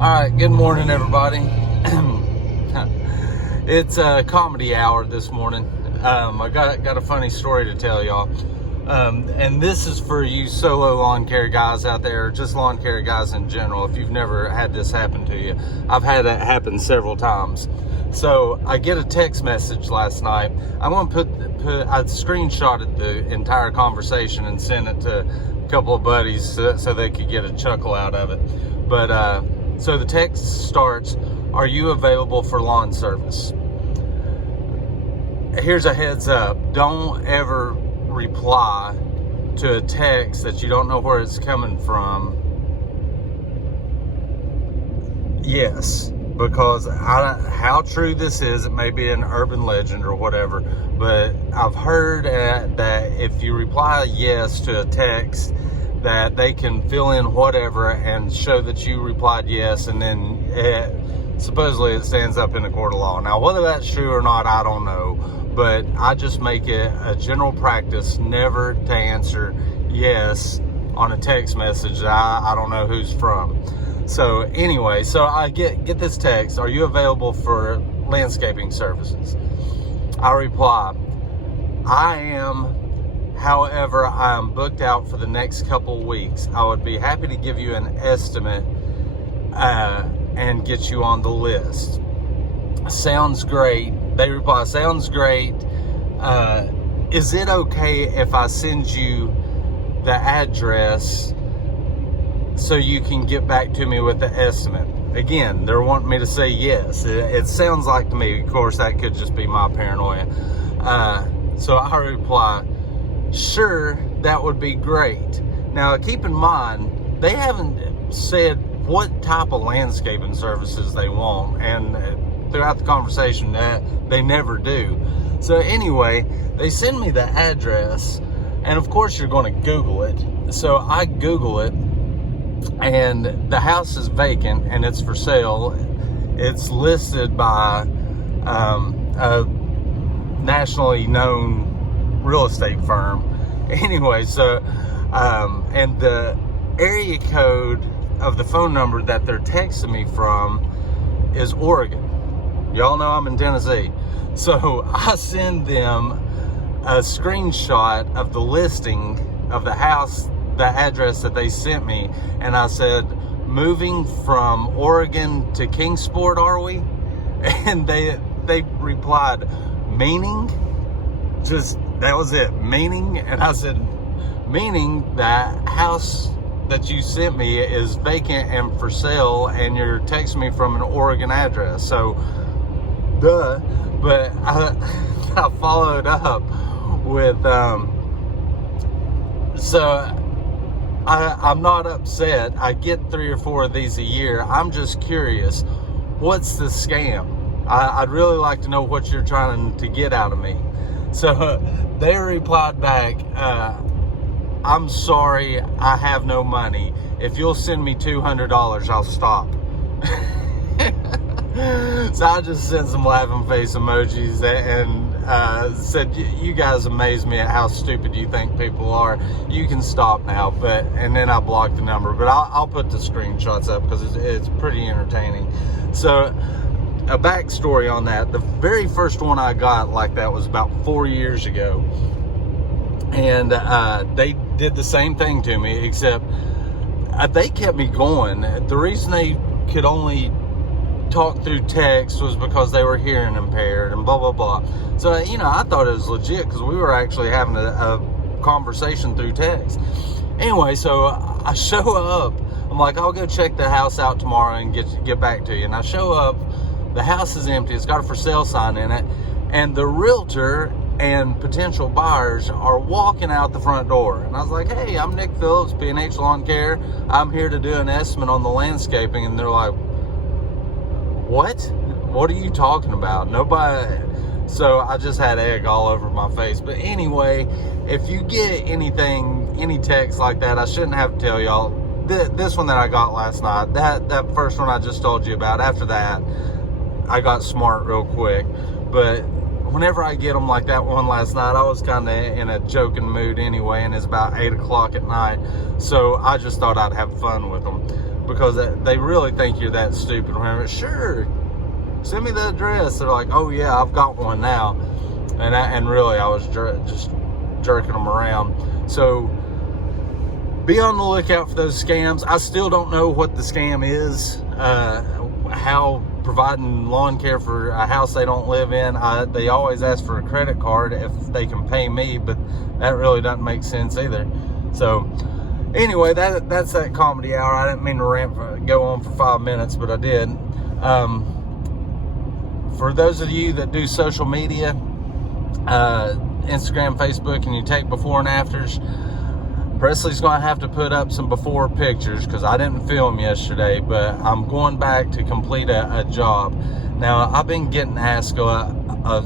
Alright, good morning everybody. It's a comedy hour this morning. I got a funny story to tell y'all. And this is for you solo lawn care guys out there, just lawn care guys in general. If you've never had this happen to you, I've had it happen several times. So I get a text message last night. I'm going to I screenshotted the entire conversation and sent it to a couple of buddies so they could get a chuckle out of it. But so the text starts, "Are you available for lawn service?" Here's a heads up. Don't ever reply to a text that you don't know where it's coming from. Yes, because how true this is, it may be an urban legend or whatever, but I've heard that if you reply yes to a text, that they can fill in whatever and show that you replied yes, and then supposedly it stands up in a court of law. Now, whether that's true or not, I don't know, but I just make it a general practice never to answer yes on a text message that I don't know who's from. So anyway, so I get this text, "Are you available for landscaping services?" I reply, "I am. However, I am booked out for the next couple weeks. I would be happy to give you an estimate and get you on the list." Sounds great. They reply, "Sounds great. Is it okay if I send you the address so you can get back to me with the estimate?" Again, they're wanting me to say yes. It sounds like to me, of course, that could just be my paranoia. So I reply, "Sure, that would be great." Now, keep in mind, they haven't said what type of landscaping services they want, and throughout the conversation, they never do. So anyway, they send me the address, and of course you're going to Google it. So I Google it, and the house is vacant, and it's for sale. It's listed by a nationally known real estate firm. Anyway, so and the area code of the phone number that they're texting me from is Oregon. Y'all know I'm in Tennessee. So I send them a screenshot of the listing of the house, the address that they sent me, and I said, "Moving from Oregon to Kingsport, are we?" And they replied, "Meaning?" Just, that was it, "Meaning?" And I said, "Meaning that house that you sent me is vacant and for sale, and you're texting me from an Oregon address." So, duh. But I followed up with, so I'm not upset. I get 3 or 4 of these a year. I'm just curious, what's the scam? I'd really like to know what you're trying to get out of me. So they replied back, "I'm sorry, I have no money. If you'll send me $200, I'll stop." So I just sent some laughing face emojis and said, "You guys amaze me at how stupid you think people are. You can stop now." And then I blocked the number, but I'll put the screenshots up because it's pretty entertaining. So a backstory on that: the very first one I got like that was about 4 years ago, and they did the same thing to me, except they kept me going. The reason they could only talk through text was because they were hearing impaired and blah blah blah. So I thought it was legit because we were actually having a conversation through text. Anyway, so I show up. I'm like, "I'll go check the house out tomorrow and get back to you." And I show up. The house is empty. It's got a for sale sign in it, and the realtor and potential buyers are walking out the front door. And I was like, "Hey, I'm Nick Phillips, P&H Lawn Care. I'm here to do an estimate on the landscaping." And they're like, "What? What are you talking about? Nobody." So I just had egg all over my face. But anyway, if you get any text like that, I shouldn't have to tell y'all. This one that I got last night, that first one I just told you about, after that, I got smart real quick. But whenever I get them like that one last night, I was kind of in a joking mood anyway, and it's about 8 o'clock at night. So I just thought I'd have fun with them. because they really think you're that stupid. Sure, send me the address. They're like, oh yeah, I've got one now. And really, I was just jerking them around. So be on the lookout for those scams. I still don't know what the scam is, how providing lawn care for a house they don't live in. They always ask for a credit card if they can pay me, but that really doesn't make sense either. So anyway, that's that comedy hour. I didn't mean to go on for 5 minutes, but I did. For those of you that do social media, Instagram, Facebook, and you take before and afters, Presley's going to have to put up some before pictures because I didn't film yesterday, but I'm going back to complete a job. Now, I've been getting asked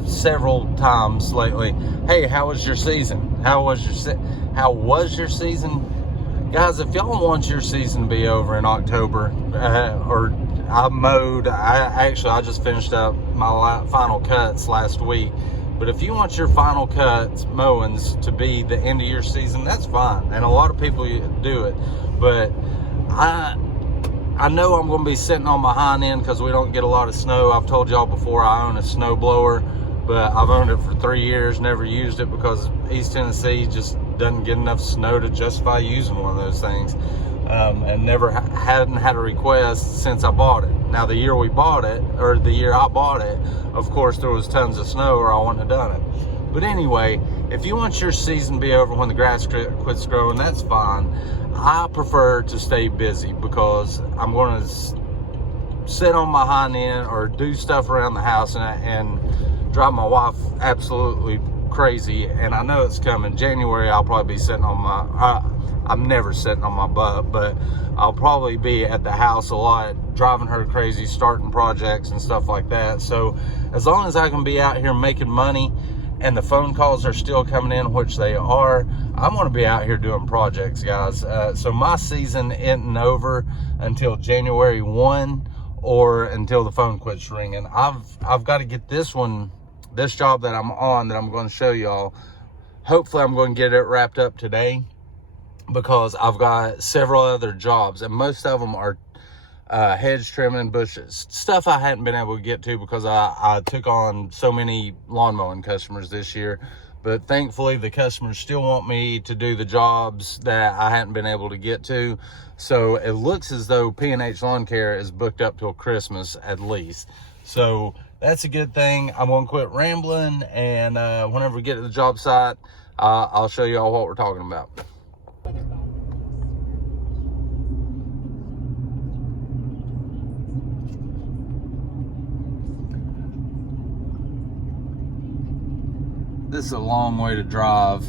several times lately, hey, how was your season? How was your season? Guys, if y'all want your season to be over in October, or I mowed, I just finished up my final cuts last week. But if you want your final cuts, mowings, to be the end of your season, that's fine. And a lot of people do it. But I know I'm going to be sitting on my hind end because we don't get a lot of snow. I've told y'all before I own a snow blower, but I've owned it for 3 years, never used it because East Tennessee just doesn't get enough snow to justify using one of those things. And never hadn't had a request since I bought it. Now the year we bought it, or the year I bought it, of course there was tons of snow or I wouldn't have done it. But anyway, if you want your season to be over when the grass quits growing, that's fine. I prefer to stay busy because I'm going to sit on my hind end or do stuff around the house and drive my wife absolutely crazy. And I know it's coming. January, I'll probably be sitting on my... I'm never sitting on my butt, but I'll probably be at the house a lot, driving her crazy, starting projects and stuff like that. So as long as I can be out here making money and the phone calls are still coming in, which they are, I'm going to be out here doing projects, guys. So my season isn't over until January 1 or until the phone quits ringing. I've got to get this job that I'm on, that I'm going to show y'all. Hopefully I'm going to get it wrapped up today, because I've got several other jobs, and most of them are hedge trimming, bushes, stuff I hadn't been able to get to because I took on so many lawn mowing customers this year. But thankfully the customers still want me to do the jobs that I hadn't been able to get to. So it looks as though P&H Lawn Care is booked up till Christmas at least. So that's a good thing. I'm gonna quit rambling, and whenever we get to the job site, I'll show you all what we're talking about. This is a long way to drive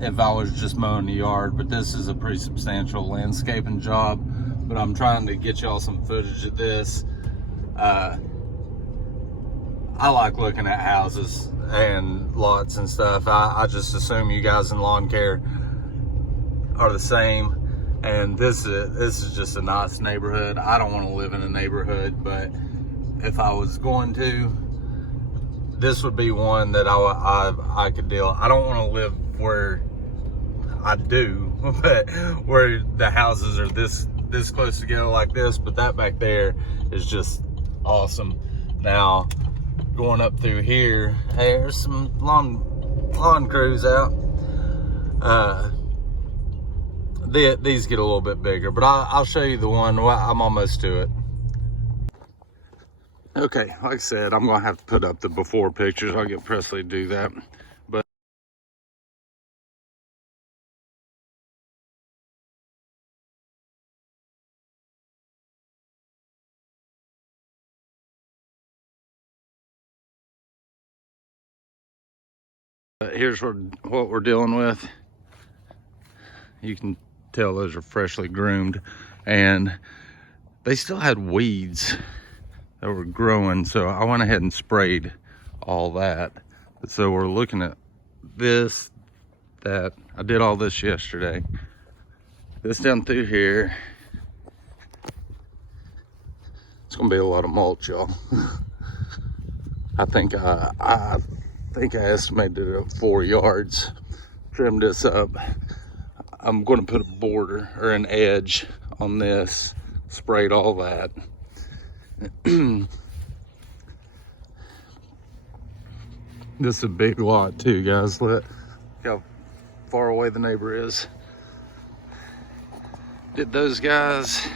if I was just mowing the yard, but this is a pretty substantial landscaping job. But I'm trying to get y'all some footage of this. I like looking at houses and lots and stuff. I just assume you guys in lawn care are the same. And this is just a nice neighborhood. I don't want to live in a neighborhood, but if I was going to, this would be one that I could deal. I don't want to live where I do, but where the houses are this close together like this. But that back there is just awesome. Now going up through here, hey, there's some lawn crews out. These get a little bit bigger, but I'll show you the one. I'm almost to it. Okay, like I said, I'm gonna have to put up the before pictures. I'll get Presley to do that. But here's what we're dealing with. You can tell those are freshly groomed, and they still had weeds that were growing, so I went ahead and sprayed all that. So we're looking at this, that I did all this yesterday. This down through here, it's gonna be a lot of mulch, y'all. I think I estimated it at 4 yards. Trimmed this up. I'm gonna put a border or an edge on this, sprayed all that. This is a big lot too, guys. Look how far away the neighbor is. Did those guys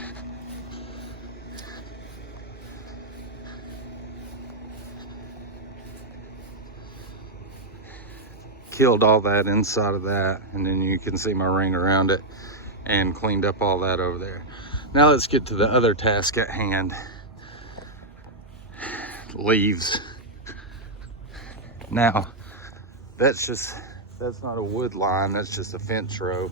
killed all that inside of that, and then you can see my ring around it, and cleaned up all that over there. Now let's get to the other task at hand. Leaves. Now that's not a wood line, that's just a fence row.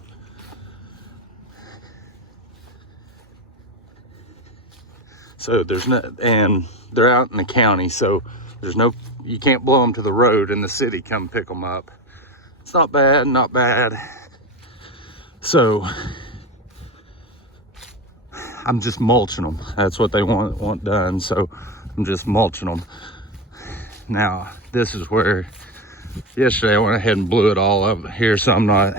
So there's no, and they're out in the county, so there's no, you can't blow them to the road and the city come pick them up. It's not bad, not bad. So I'm just mulching them. That's what they want done. So I'm just mulching them. Now, this is where yesterday I went ahead and blew it all up here, so I'm not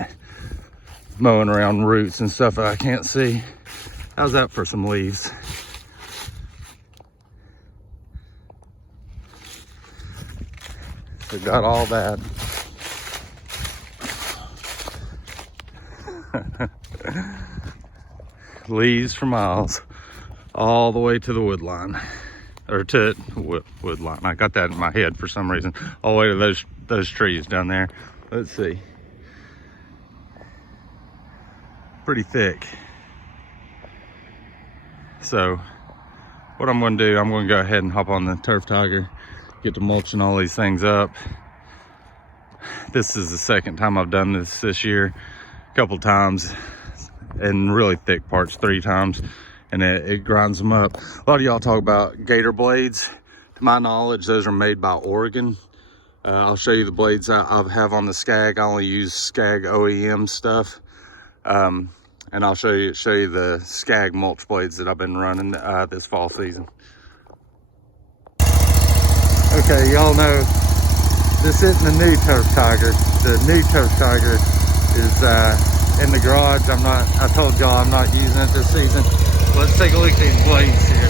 mowing around roots and stuff that I can't see. How's that for some leaves? So got all that. Leaves for miles, all the way to the wood line, or to wood line. I got that in my head for some reason. All the way to those trees down there. Let's see. Pretty thick. So what I'm going to do, I'm going to go ahead and hop on the Turf Tiger, get to mulching all these things up. This is the second time I've done this year. A couple times in really thick parts, 3 times, and it grinds them up. A lot of y'all talk about gator blades. To my knowledge, those are made by Oregon. I'll show you the blades I have on the Skag. I only use Skag OEM stuff. And I'll show you the Skag mulch blades that I've been running this fall season. Okay, y'all know this isn't the new Turf Tiger. The new Turf Tiger is in the garage. I told y'all I'm not using it this season. Let's take a look at these blades here.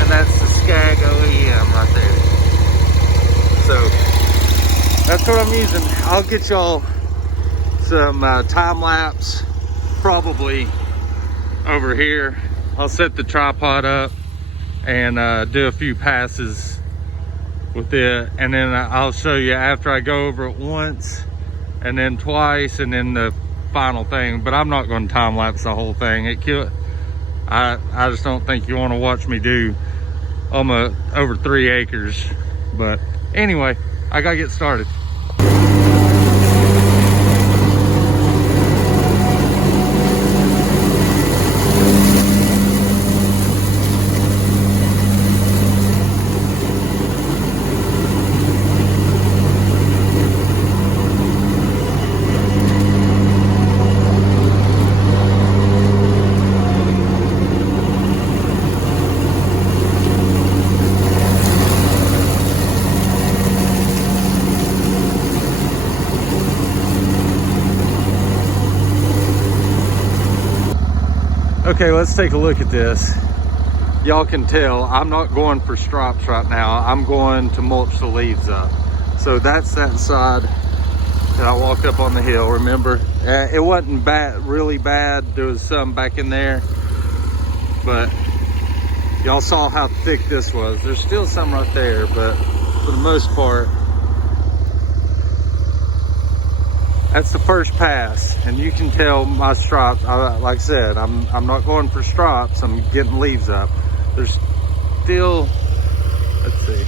And that's the Skag OEM right there. So that's what I'm using. I'll get y'all some time-lapse probably over here. I'll set the tripod up and do a few passes with it, and then I'll show you after I go over it once and then twice and then the final thing. But I'm not going to time lapse the whole thing. I just don't think you want to watch me do almost over 3 acres. But anyway, I gotta get started. Okay, let's take a look at this. Y'all can tell I'm not going for stripes right now. I'm going to mulch the leaves up. So that's that side that I walked up on the hill, remember? It wasn't bad, really bad. There was some back in there, but y'all saw how thick this was. There's still some right there, but for the most part, that's the first pass, and you can tell my stripes. Like I said, I'm not going for stripes. I'm getting leaves up. There's still, let's see.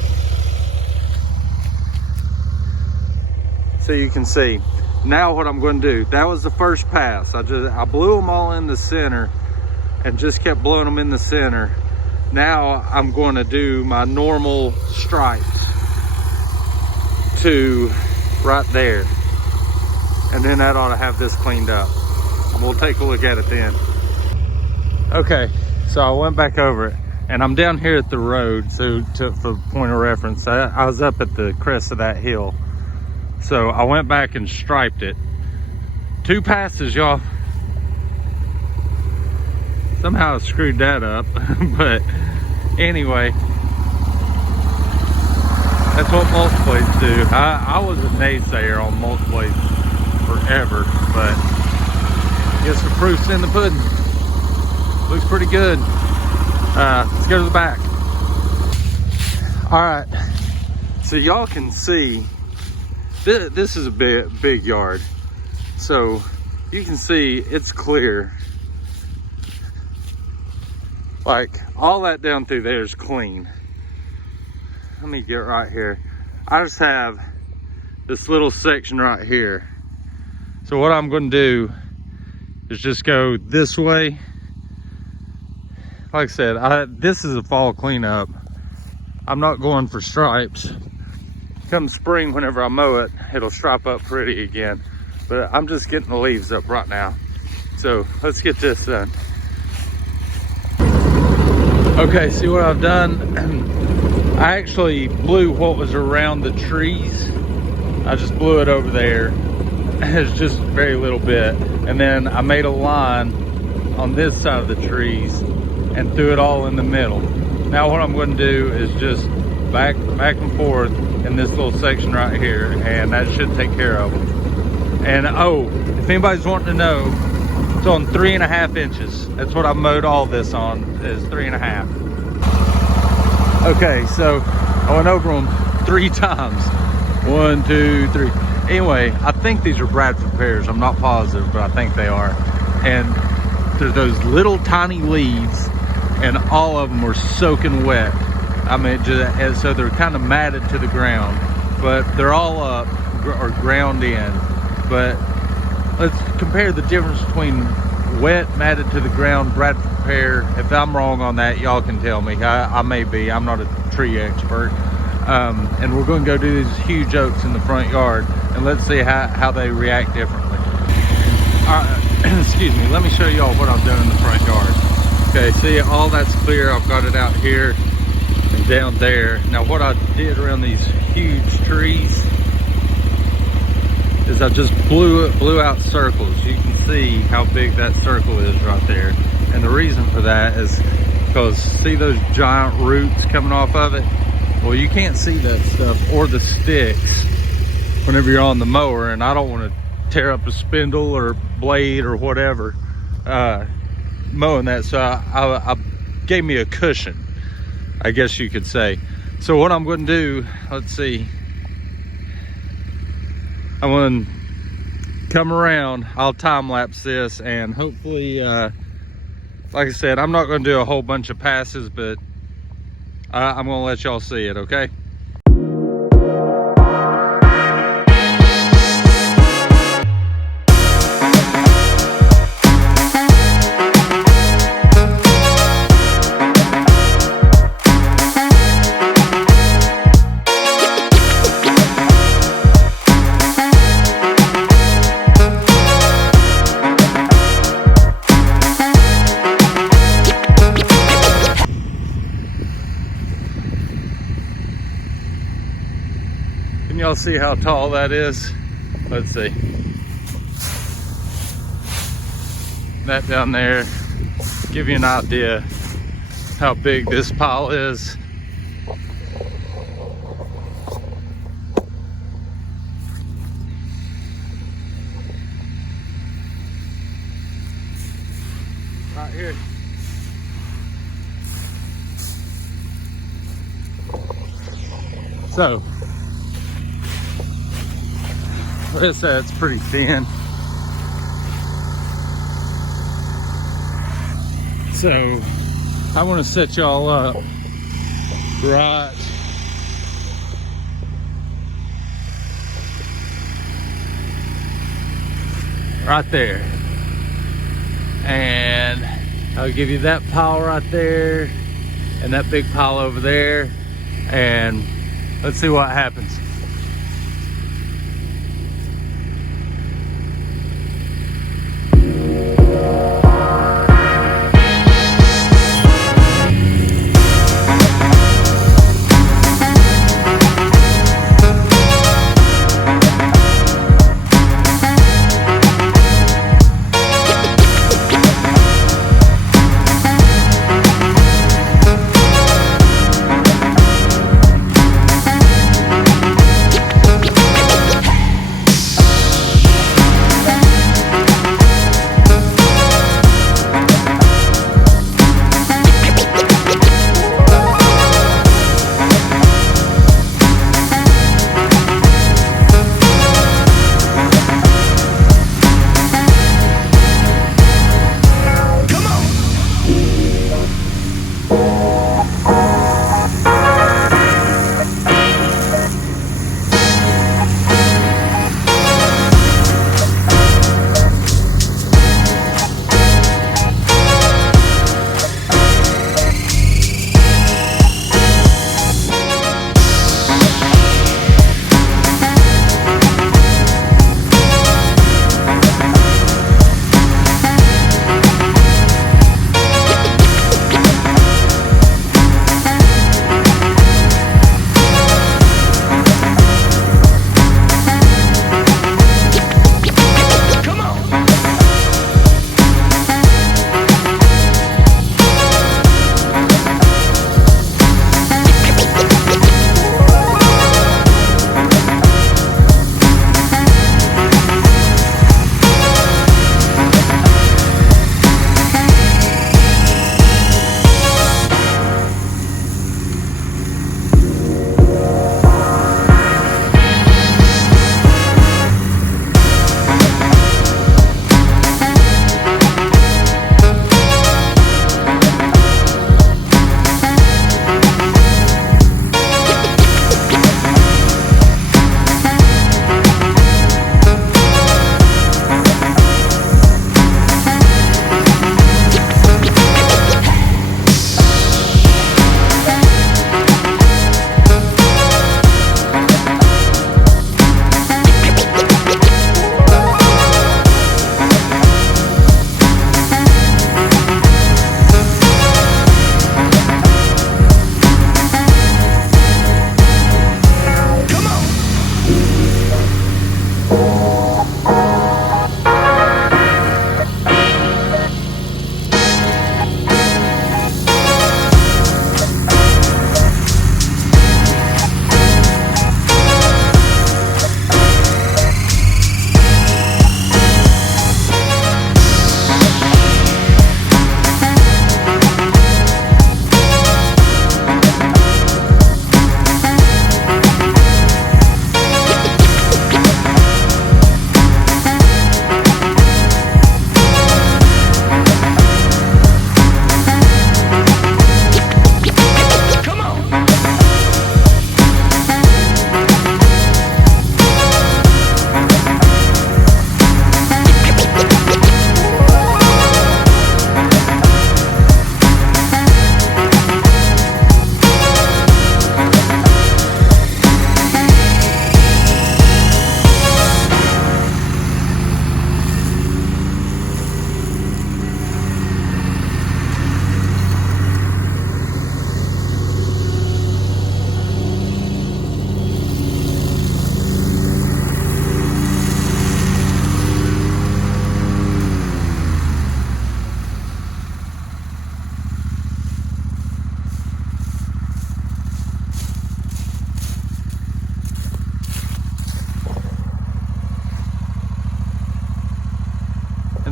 So you can see. Now what I'm going to do, that was the first pass. I blew them all in the center and just kept blowing them in the center. Now I'm going to do my normal stripes to right there. And then that ought to have this cleaned up. And we'll take a look at it then. Okay, so I went back over it, and I'm down here at the road. So for point of reference, I was up at the crest of that hill. So I went back and striped it. 2 passes, y'all. Somehow I screwed that up. But anyway, that's what mulch blades do. I was a naysayer on mulch blades forever, but I guess the proof's in the pudding. Looks pretty good. Let's go to the back. All right, so y'all can see, this is a big yard. So you can see it's clear. Like all that down through there is clean. Let me get right here. I just have this little section right here. So what I'm going to do is just go this way. Like I said, this is a fall cleanup. I'm not going for stripes. Come spring, whenever I mow it, it'll stripe up pretty again. But I'm just getting the leaves up right now. So let's get this done. Okay, see what I've done? I actually blew what was around the trees. I just blew it over there. It's just a very little bit. And then I made a line on this side of the trees and threw it all in the middle. Now what I'm going to do is just back and forth in this little section right here, and that should take care of them. And oh, if anybody's wanting to know, it's on 3.5 inches. That's what I mowed all this on, is 3.5. Okay, so I went over them 3 times. 1, 2, 3. Anyway, I think these are Bradford pears. I'm not positive, but I think they are. And there's those little tiny leaves, and all of them were soaking wet. I mean, and so they're kind of matted to the ground, but they're all up or ground in. But let's compare the difference between wet, matted to the ground, Bradford pear. If I'm wrong on that, y'all can tell me. I may be. I'm not a tree expert. And we're going to go do these huge oaks in the front yard, and let's see how they react differently. All right, excuse me. Let me show y'all what I've done in the front yard. Okay, see, all that's clear. I've got it out here and down there. Now what I did around these huge trees is I just blew out circles. You can see how big that circle is right there. And the reason for that is because see those giant roots coming off of it? Well, you can't see that stuff or the sticks whenever you're on the mower, and I don't want to tear up a spindle or blade or whatever mowing that. So I gave me a cushion, I guess you could say. So what I'm going to do, let's see, I'm going to come around, I'll time-lapse this, and hopefully, like I said, I'm not going to do a whole bunch of passes, but I'm going to let y'all see it, okay? Can y'all see how tall that is? Let's see. That down there, give you an idea how big this pile is. Right here. So, that's pretty thin. So I want to set y'all up right there, and I'll give you that pile right there and that big pile over there, and let's see what happens.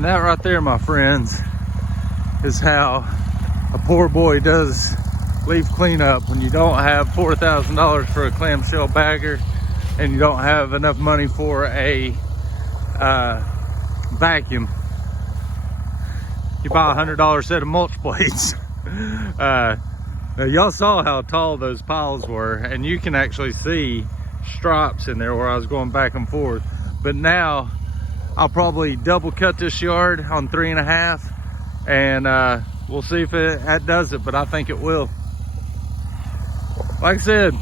And that right there, my friends, is how a poor boy does leaf cleanup when you don't have $4,000 for a clamshell bagger and you don't have enough money for a vacuum. You buy a $100 set of mulch blades. Now y'all saw how tall those piles were, and you can actually see stripes in there where I was going back and forth. But now I'll probably double cut this yard on 3.5, and we'll see if that does it, but I think it will. Like I said,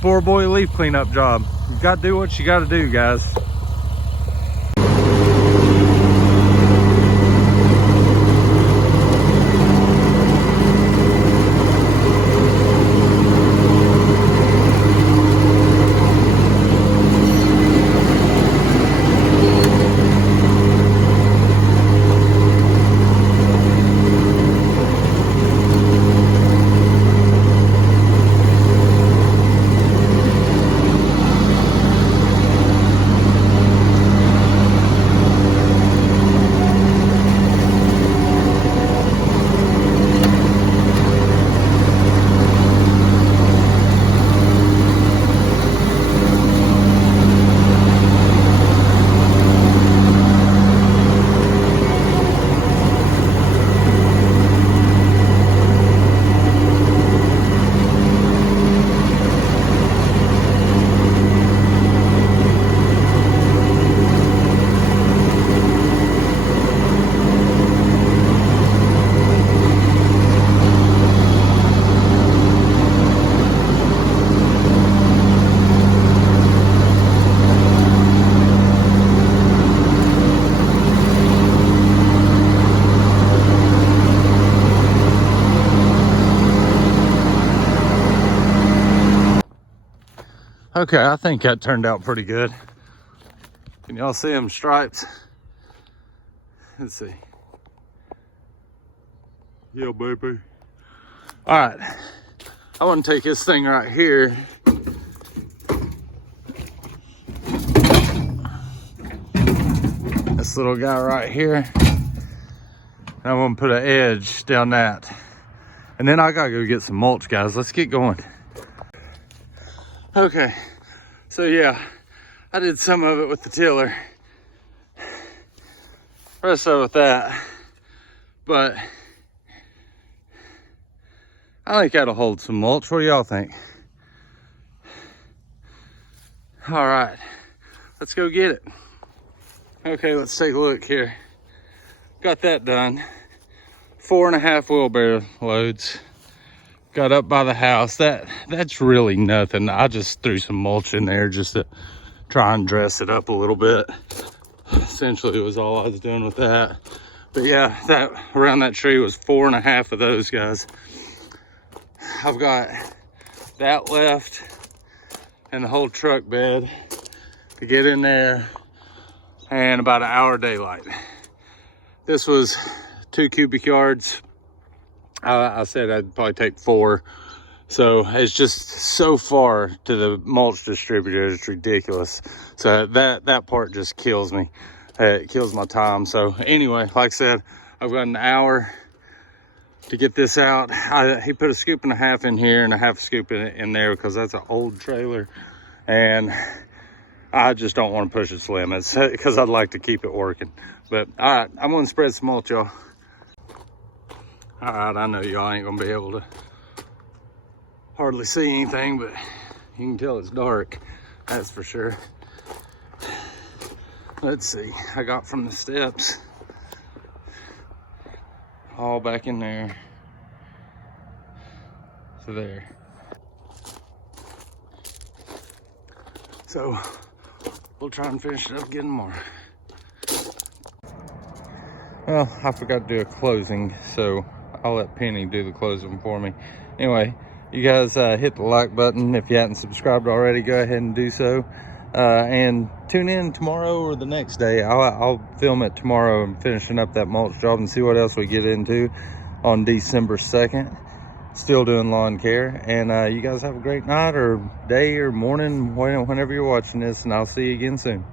poor boy leaf cleanup job. You gotta do what you gotta do, guys. Okay, I think that turned out pretty good. Can y'all see them stripes? Let's see. Yeah, baby. All right, I want to take this thing right here. This little guy right here. And I'm gonna put an edge down that. And then I gotta go get some mulch, guys. Let's get going. Okay, so yeah, I did some of it with the tiller, rest of it with that, but I think that'll hold some mulch. What do y'all think? All right, let's go get it. Okay, let's take a look here. Got that done. 4.5 wheelbarrow loads. Got up by the house. That's really nothing. I just threw some mulch in there just to try and dress it up a little bit. Essentially, it was all I was doing with that. But yeah, that around that tree was 4.5 of those, guys. I've got that left and the whole truck bed to get in there, and about an hour daylight. This was 2 cubic yards. I said I'd probably take 4. So it's just so far to the mulch distributor, it's ridiculous. So that part just kills me. It kills my time. So anyway, like I said, I've got an hour to get this out. He put a 1.5 scoops in here and a 1/2 scoop in there because that's an old trailer. And I just don't want to push its limits because I'd like to keep it working. But all right, I'm gonna spread some mulch, y'all. All right, I know y'all ain't gonna be able to hardly see anything, but you can tell it's dark, that's for sure. Let's see, I got from the steps all back in there to there. So we'll try and finish it up again tomorrow. Well, I forgot to do a closing, so I'll let Penny do the closing for me. Anyway, you guys hit the like button. If you hadn't subscribed already, go ahead and do so. And tune in tomorrow or the next day. I'll film it tomorrow and finishing up that mulch job and see what else we get into on December 2nd. Still doing lawn care. And you guys have a great night or day or morning, whenever you're watching this, and I'll see you again soon.